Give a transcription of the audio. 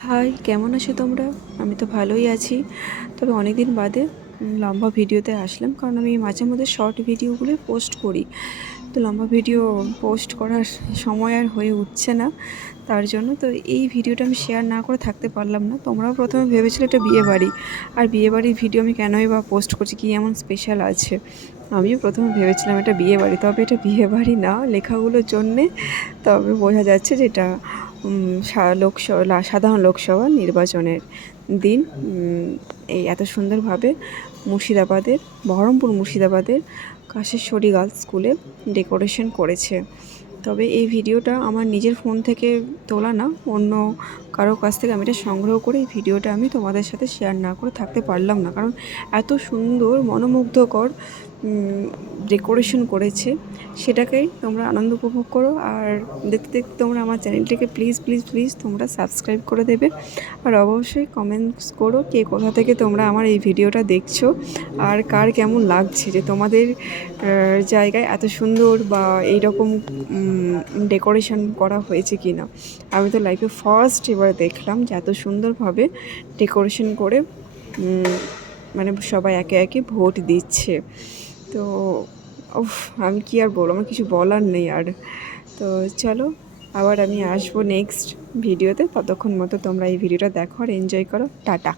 High কেমন আছো তোমরা? আমি তো ভালোই আছি। তবে অনেক দিন বাদে লম্বা ভিডিওতে আসলাম কারণ আমি মাঝে মধ্যে শর্ট ভিডিওগুলো পোস্ট করি। তো লম্বা ভিডিও পোস্ট করার সময় আর হয়ে উঠছে না তার জন্য তো এই ভিডিওটা আমি শেয়ার না করে থাকতে পারলাম না। তোমরাও প্রথমে ভেবেছিলে এটা বিয়ে বাড়ি আর বিয়ে বাড়ির ভিডিও আমি কেনই বা পোস্ট করছি কি এমন স্পেশাল আছে? আমিও প্রথমে ভেবেছিলাম এটা বিয়ে বাড়ি তবে এটা বিয়ে বাড়ি না লেখাগুলোর জন্যে। তবে বোঝা যাচ্ছে যে এটা উম, সা- লোকসভা, সাধারণ লোকসভা নির্বাচনের দিন এই এত সুন্দরভাবে মুর্শিদাবাদের, বহরমপুর মুর্শিদাবাদের কাশেশ্বরী গার্লস স্কুলে ডেকোরেশন করেছে। তবে এই ভিডিওটা আমার নিজের ফোন থেকে তোলা না, অন্য কারও কাছ থেকে আমি এটা সংগ্রহ করে এই ভিডিওটা আমি তোমাদের সাথে শেয়ার না করে থাকতে পারলাম না। কারণ এত সুন্দর, মনোমুগ্ধকর ডেকোরেশন করেছে, সেটাকেই তোমরা আনন্দ উপভোগ করো। আর দেখতে দেখতে তোমরা আমার চ্যানেলটিকে প্লিজ প্লিজ প্লিজ তোমরা সাবস্ক্রাইব করে দেবে। আর অবশ্যই কমেন্টস করো কে কোথা থেকে তোমরা আমার এই ভিডিওটা দেখছ, আর কার কেমন লাগছে, যে তোমাদের জায়গায় এত সুন্দর বা এইরকম ডেকোরেশন করা হয়েছে কি না আমি তো লাইফে ফার্স্ট এবার দেখলাম যে এত সুন্দরভাবে ডেকোরেশন করে মানে সবাই একে একে ভোট দিচ্ছে। তো আমি কি আর বলো আমার কিছু বলার নেই আর। তো চলো, আবার আমি আসব নেক্সট ভিডিওতে। ততক্ষণ মতো তোমরা এই ভিডিওটা দেখো আর এনজয় করো। টাটা।